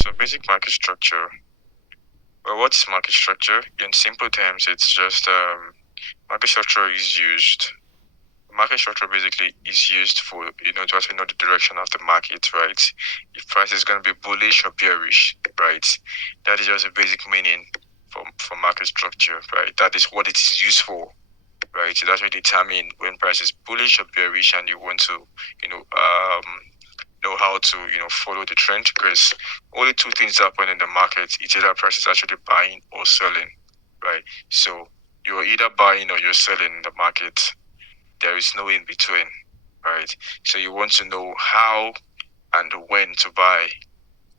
So basic market structure. Well, what is market structure? In simple terms, it's just market structure is used. Market structure basically is used for to actually know the direction of the market, right? If price is going to be bullish or bearish, right? That is just a basic meaning for market structure, right? That is what it is used for, right? So that's what determine when price is bullish or bearish, and you want to know how to follow the trend, because only two things happen in the market. It's either price is actually buying or selling, right? So you're either buying or you're selling in the market. There is no in between, right? So you want to know how and when to buy,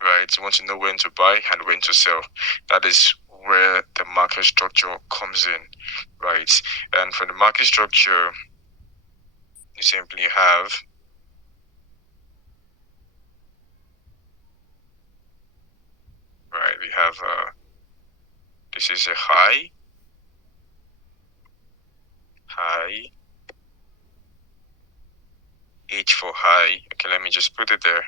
right? You want to know when to buy and when to sell. That is where the market structure comes in, right? And for the market structure, you simply have we have this is a high, H for high. Okay, let me just put it there.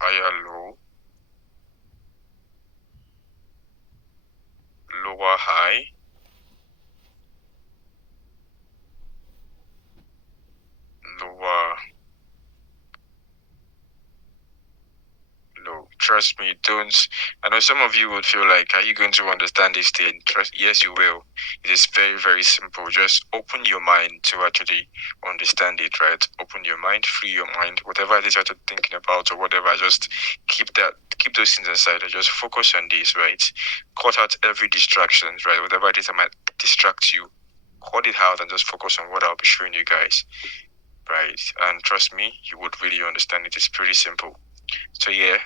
Higher low, lower high, lower low. Trust me, don't. I know some of you would feel like, are you going to understand this thing? Yes, you will. It is very, very simple. Just open your mind to actually understand it, right? Open your mind, free your mind, whatever it is you're thinking about or whatever. Just keep those things aside and just focus on this, right? Cut out every distraction, right? Whatever it is that might distract you, cut it out and just focus on what I'll be showing you guys, right? And trust me, you would really understand it. It's pretty simple. So yeah,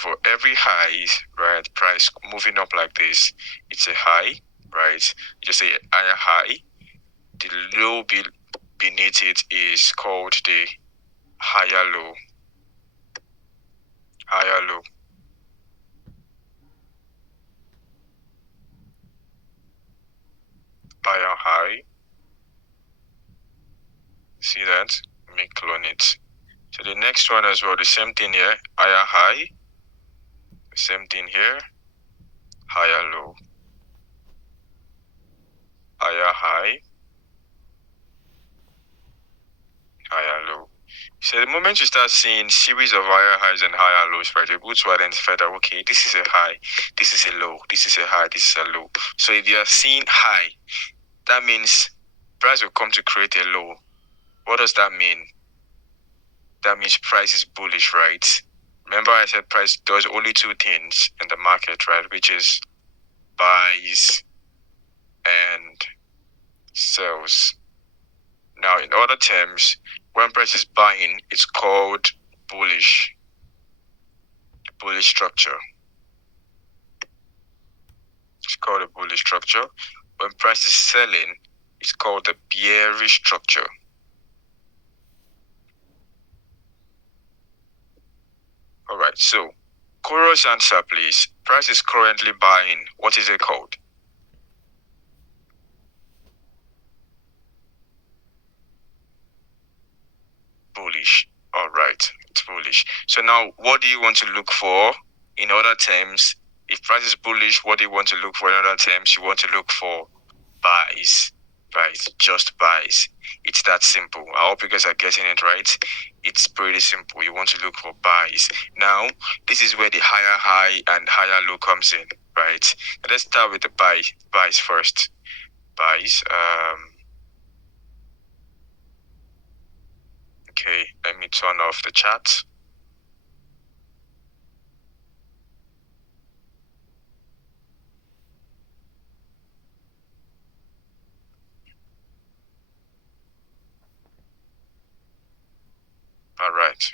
for every high, right, price moving up like this, it's a high, right? You just say higher high. The low beneath it is called the higher low. Higher low. Higher high. See that? Let me clone it. So the next one as well, the same thing here, higher high. The same thing here, higher low. Higher high. Higher low. So the moment you start seeing series of higher highs and higher lows, right, you're able to identify that, okay, this is a high, this is a low, this is a high, this is a low. So if you are seeing high, that means price will come to create a low. What does that mean? That means price is bullish, right? Remember I said price does only two things in the market, right? Which is buys and sells. Now, in other terms, when price is buying, it's called bullish structure. It's called a bullish structure. When price is selling, it's called the bearish structure. All right, so chorus answer, please. Price is currently buying. What is it called? Bullish. All right, it's bullish. So now, what do you want to look for in other terms? If price is bullish, what do you want to look for in other terms? You want to look for buys, right? Just buys. It's that simple. I hope you guys are getting it right. It's pretty simple. You want to look for buys. Now, this is where the higher high and higher low comes in, right? Let's start with the buys first. Buys. Okay, let me turn off the chat. All right.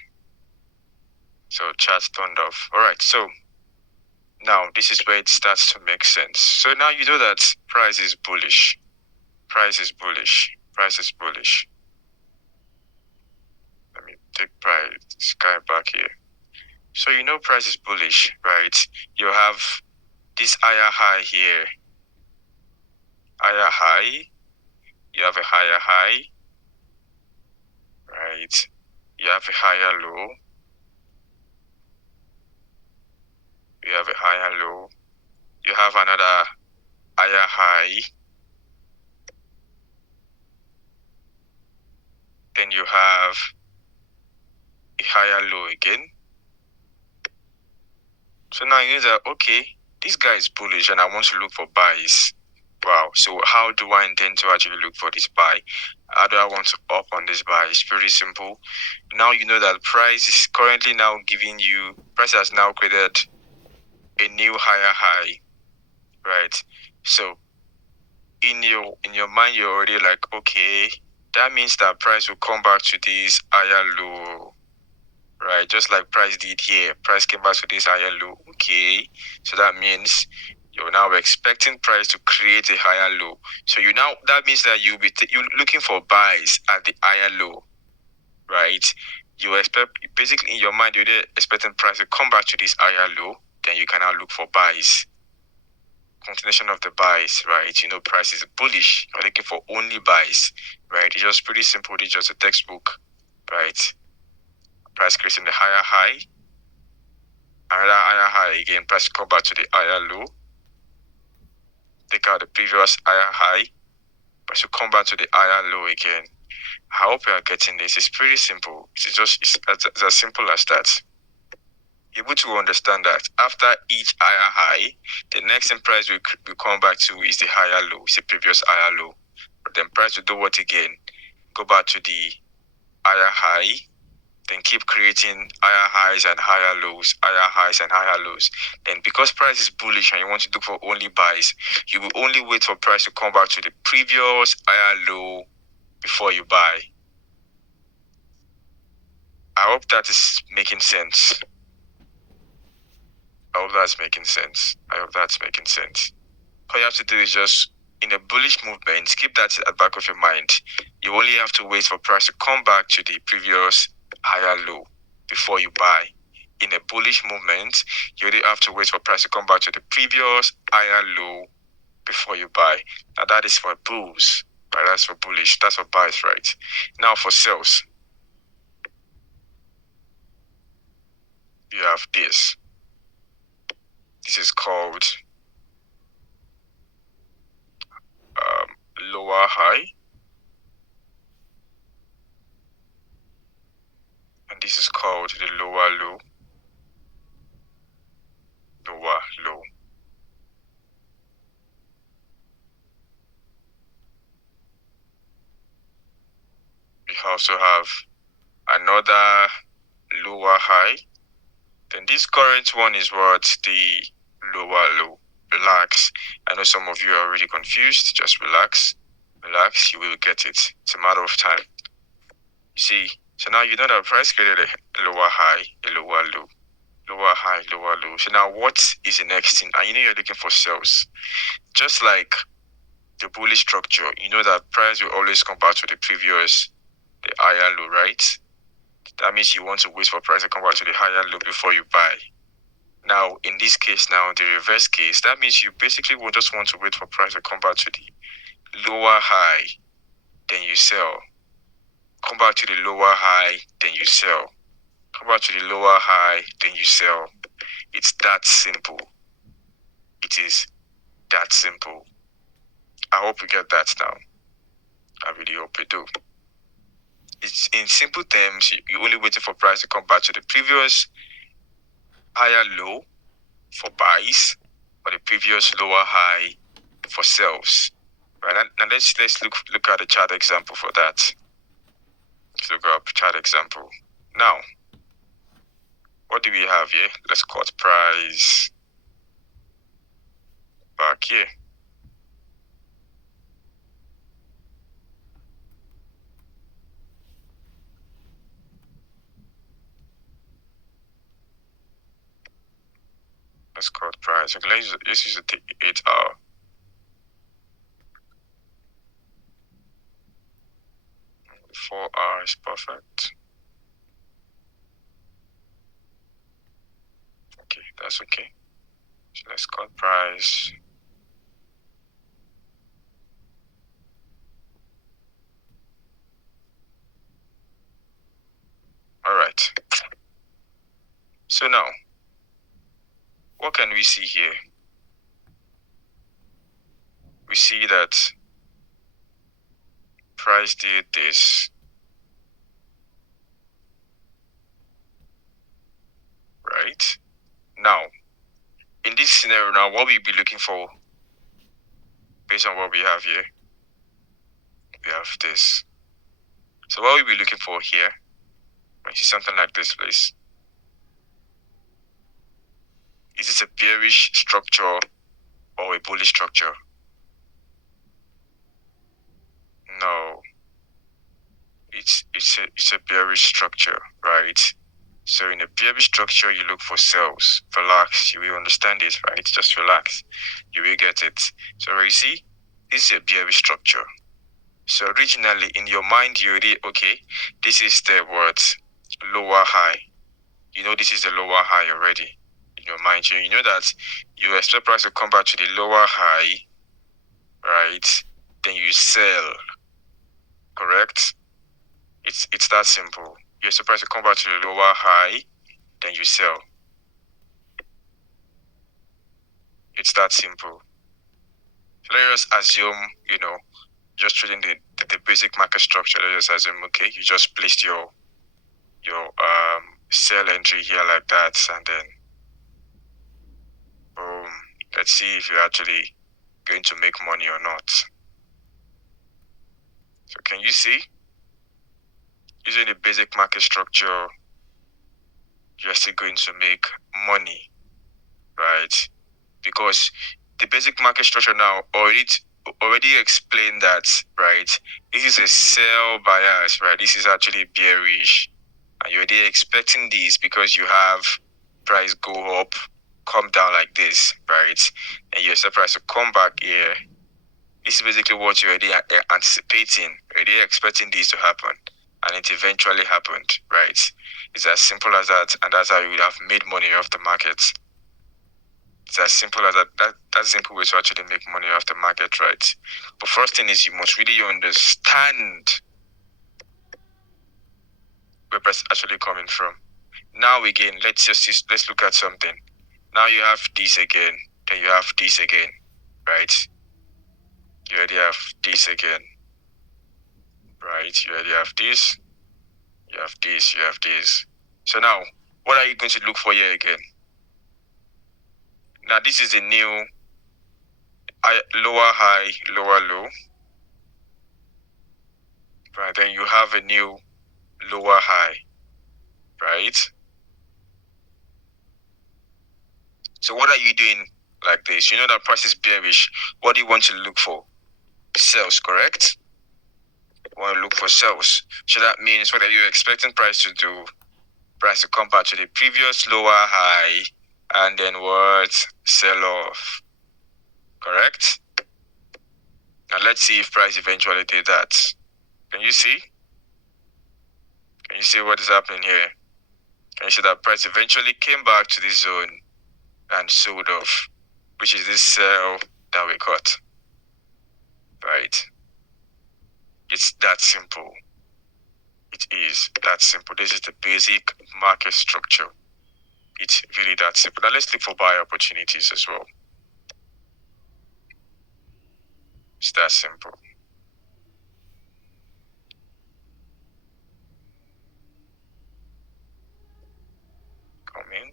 So chat's turned off. All right. So now this is where it starts to make sense. So now you know that price is bullish. Price is bullish. Price is bullish. Let me take this guy back here. So you know price is bullish, right? You have this higher high here. Higher high. You have a higher high, right? You have a higher low. You have a higher low. You have another higher high. Then you have a higher low again. So now you know that, okay, this guy is bullish and I want to look for buys. Wow. So how do I intend to actually look for this buy? How do I want to up on this buy? It's pretty simple. Now you know that price is currently now giving you, price has now created a new higher high, right? So in your mind, you're already like, okay, that means that price will come back to this higher low, right? Just like price did here. Price came back to this higher low. Okay. So that means you're now expecting price to create a higher low. So that means that you'll be you're looking for buys at the higher low, right? You expect, basically in your mind, you're expecting price to come back to this higher low. Then you can now look for buys. Continuation of the buys, right? You know, price is bullish. You're looking for only buys, right? It's just pretty simple. It's just a textbook, right? Price creating the higher high, another higher high again, price come back to the higher low, take out the previous higher high, price will come back to the higher low again. I hope you are getting this. It's pretty simple. It's as simple as that. You're able to understand that after each higher high, the next in price will come back to is the higher low, it's the previous higher low. But then price will do what again? Go back to the higher high, then keep creating higher highs and higher lows, higher highs and higher lows. Then because price is bullish and you want to look for only buys, you will only wait for price to come back to the previous higher low before you buy. I hope that is making sense. I hope that's making sense. All you have to do is just, in a bullish movement, keep that at the back of your mind. You only have to wait for price to come back to the previous higher low before you buy. In a bullish movement, you only have to wait for price to come back to the previous higher low before you buy. Now that is for bulls, right? That's for bullish. That's for buys, right? Now for sells, you have this. This is called lower high, and this is called the lower low. Lower low. We also have another lower high. Then this current one is what? The lower low. Relax. I know some of you are already confused. Just relax. Relax. You will get it. It's a matter of time. You see, so now you know that price created a lower high, a lower low. Lower high, lower low. So now what is the next thing? And you know you're looking for sales. Just like the bullish structure, you know that price will always come back to the previous, the higher low, right? That means you want to wait for price to come back to the higher low before you buy. Now, in this case now, the reverse case, that means you basically will just want to wait for price to come back to the lower high, then you sell. Come back to the lower high, then you sell. Come back to the lower high, then you sell. It's that simple. It is that simple. I hope you get that now. I really hope you do. It's in simple terms, you're only waiting for price to come back to the previous higher low for buys, or the previous lower high for sells. Right, now let's look at the chart example for that. Let's look up chart example. Now, what do we have here? Let's cut price back here. Let's cut price. Okay, let's use the 8 hour. The 4 hours, perfect. Okay, that's okay. So let's cut price. So now, what can we see here? We see that price did this, right? Now, in this scenario now, what we'll be looking for, based on what we have here, we have this. So what we'll be looking for here, when you see something like this, please, is this a bearish structure or a bullish structure? No, it's a bearish structure, right? So in a bearish structure, you look for sells. Relax, you will understand it, right? Just relax, you will get it. So you see, this is a bearish structure. So originally in your mind, you already, okay, this is the what? Lower high. You know this is the lower high already in your mind. You know that you expect price to come back to the lower high, right? Then you sell, correct? It's that simple. You're surprised to come back to the lower high, then you sell. It's that simple. So let us assume, just trading the basic market structure. Let us assume, okay, you just placed your sell entry here like that, and then boom. Let's see if you're actually going to make money or not. So can you see? Using the basic market structure, you're still going to make money, right? Because the basic market structure now already explained that, right? This is a sell bias, right? This is actually bearish. And you're already expecting this because you have price go up, come down like this, right? And you expect price to come back here. This is basically what you're already anticipating, already expecting this to happen. And it eventually happened, right? It's as simple as that, and that's how you would have made money off the market. It's as simple as that. That's a simple way to actually make money off the market, right? But first thing is you must really understand where price is actually coming from. Now again, let's look at something. Now you have this again, then you have this again, right? You already have this again, right? You already have this, you have this, you have this. So now, what are you going to look for here again? Now this is a new lower high, lower low, right? Then you have a new lower high, right? So what are you doing like this? You know that price is bearish. What do you want to look for? Sales, correct? You want to look for sales. So that means what are you expecting price to do? Price to come back to the previous lower high and then what? Sell off. Correct? Now let's see if price eventually did that. Can you see? Can you see what is happening here? Can you see that price eventually came back to this zone and sold off, which is this sell that we got, right? It's that simple. It is that simple. This is the basic market structure. It's really that simple. Now let's look for buy opportunities as well. It's that simple. Come in.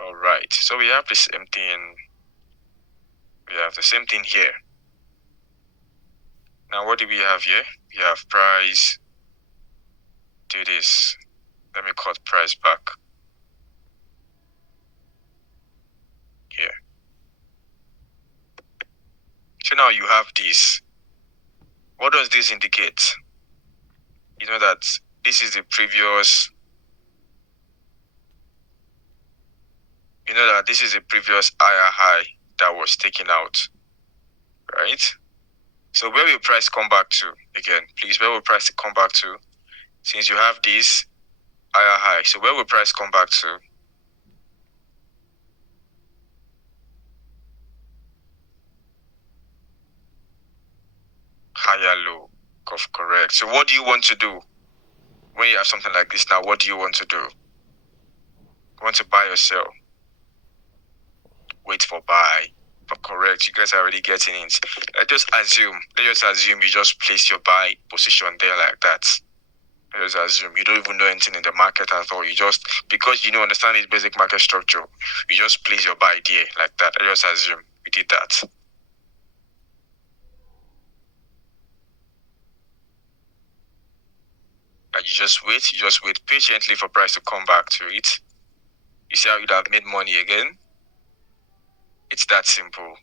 All right. So we have the same thing. We have the same thing here. Now what do we have here? We have price. Do this. Let me cut price back. Here. So now you have this. What does this indicate? You know that this is the previous. You know that this is a previous higher high that was taken out, right? So where will price come back to? Again, please, where will price come back to? Since you have this higher high, so where will price come back to? Higher low, correct. So what do you want to do when you have something like this now? What do you want to do? Want to buy or sell? Wait for buy. But correct, you guys are already getting it. Let's just assume you just place your buy position there like that. Let's assume you don't even know anything in the market at all. You just, because you don't understand its basic market structure, you just place your buy there like that. Let's just assume you did that. And you just wait patiently for price to come back to it. You see how you'd have made money again? It's that simple.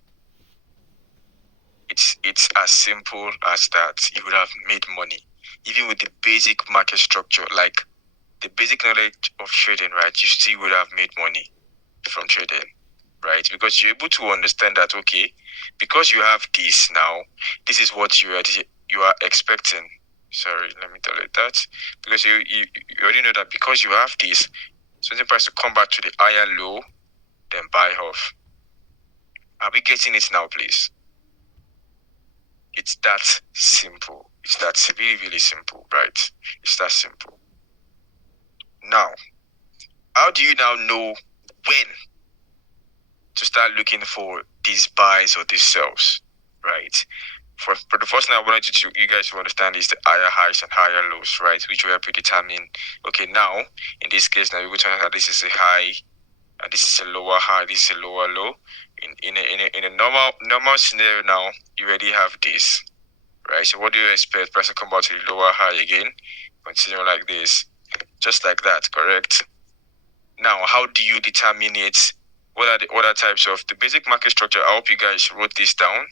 It's as simple as that. You would have made money. Even with the basic market structure, like the basic knowledge of trading, right? You still would have made money from trading, right? Because you're able to understand that, okay, because you have this now, this is what you are expecting. Sorry, let me delete that. Because you already know that because you have this, certain price to come back to the higher low, then buy off. Are we getting it now, please? It's that simple. It's that really, really simple, right? It's that simple. Now, how do you now know when to start looking for these buys or these sells, right? For the first thing I wanted you guys to understand is the higher highs and higher lows, right? Which will help you determine, okay, now, in this case, now we're going to understand this is a high, and this is a lower high, this is a lower low. In a normal scenario now, you already have this, right? So what do you expect? Price to come back to the lower high again, continue like this, just like that, correct? Now, how do you determine it? What are the other types of the basic market structure? I hope you guys wrote this down,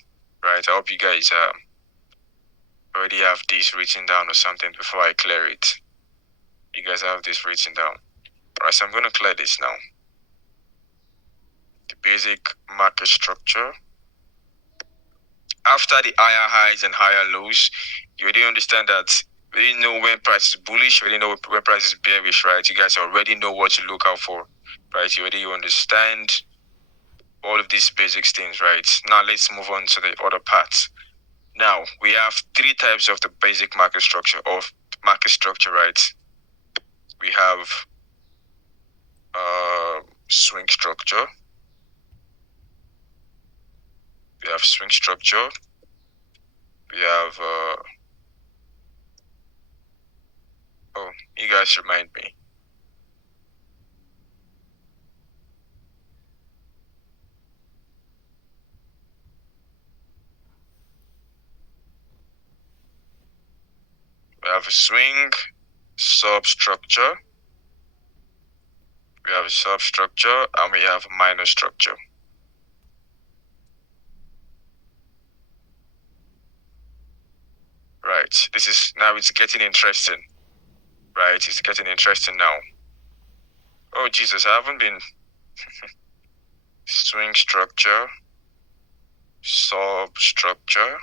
right? I hope you guys already have this written down or something before I clear it. You guys have this written down. All right, so I'm going to clear this now. The basic market structure. After the higher highs and higher lows, you already understand that. You already know when price is bullish, you already know when price is bearish, right? You guys already know what to look out for, right? You already understand all of these basic things, right? Now let's move on to the other parts. Now we have three types of the basic market structure right? We have swing structure. We have swing structure. We have oh, you guys remind me. We have a swing substructure. We have a substructure and we have a minor structure. Right. This is now it's getting interesting. Right. It's getting interesting now. Oh Jesus, I haven't been swing structure, substructure.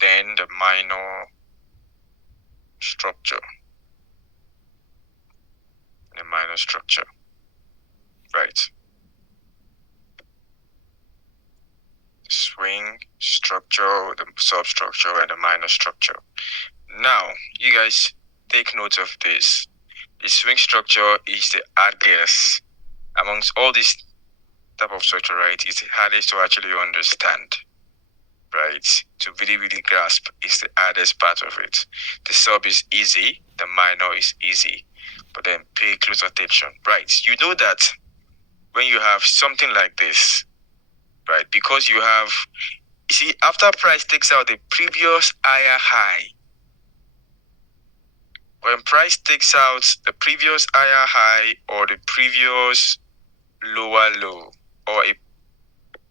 Then the minor structure. The minor structure. Right. Swing structure, the substructure, and the minor structure. Now, you guys take note of this. The swing structure is the hardest amongst all these type of structure, right? It's the hardest to actually understand, right? To really, really grasp is the hardest part of it. The sub is easy, the minor is easy, but then pay close attention, right? You know that when you have something like this, right? Because you see, after price takes out the previous higher high, when price takes out the previous higher high or the previous lower low, or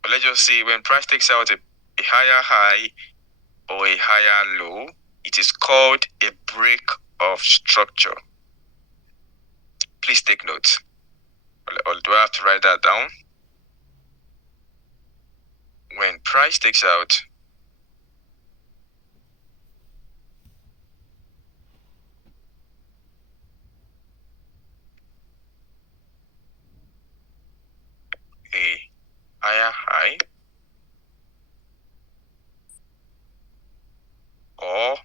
let's just say when price takes out a higher high or a higher low, it is called a break of structure. Please take note. Or do I have to write that down? When price takes out a higher high or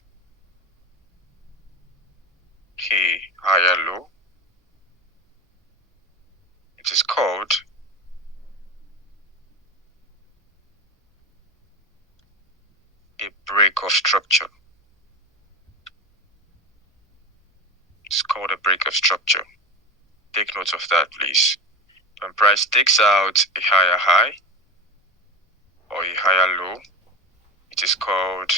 a break of structure. It's called a break of structure. Take note of that, please. When price takes out a higher high or a higher low, it is called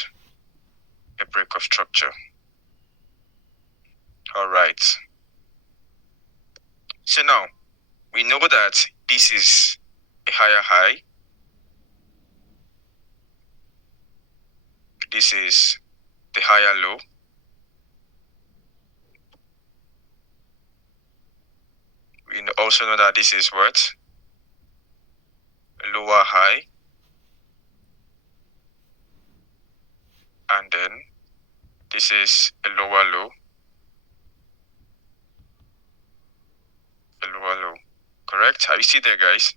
a break of structure. All right. So now we know that this is a higher high. This is the higher low. We also know that this is what? A lower high. And then this is a lower low. A lower low. Correct? Have you seen there, guys?